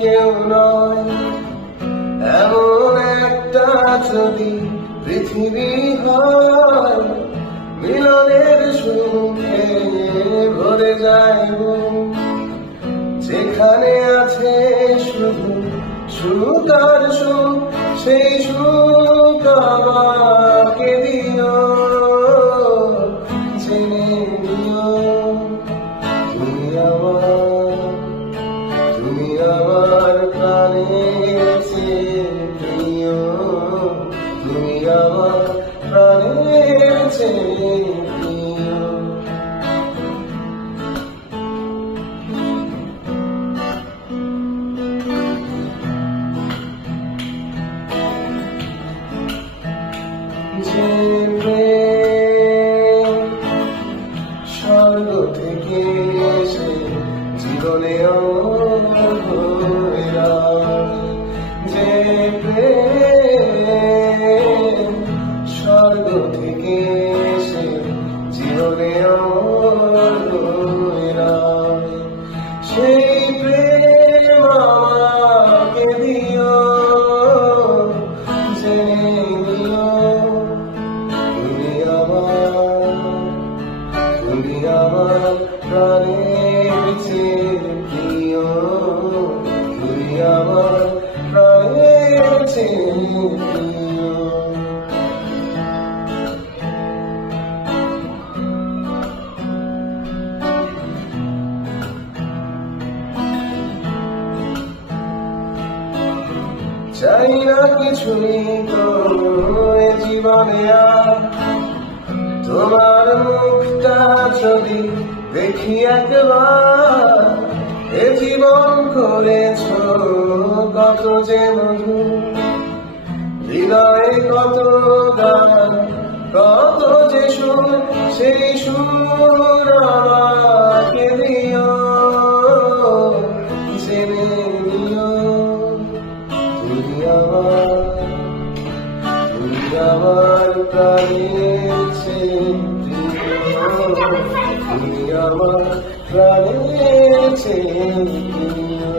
কেউ নয়, এমন একটা যদি পৃথিবী হয়, মিলনের সুখে ভরে যায় মন। যেখানে আছে শুধু সুখ আর সুখ, সেই সুখ আমাকে দিও, জেনে নিও তুমি আমার প্রাণের চেয়ে প্রিয়, তুমি আমার প্রাণের চেয়ে প্রিয়। যে প্রেম স্বর্গ থেকে এসে জীবনে অমর হয়ে যায়, যে প্রেম স্বর্গ থেকে এসে জীবনে অমর হয়ে যায়, সেই প্রেম আমাকে দিও, জেনে নিও তুমি আমার প্রাণের চেয়ে প্রিয়, তুমি আমার প্রাণের চেয়ে প্রিয়। চাই না কিছুই তো এ জীবনে আর, তোমার মুখটা যদি দেখি একবার, এ জীবন করেছ কত যে মধু, হৃদয়ে কত গান কত যে সুর, সেই সুর আমাকে দিও, জেনে নিও তুমি আমার প্রাণের চেয়ে প্রিয়, তুমি আমার প্রাণের চেয়ে প্রিয়।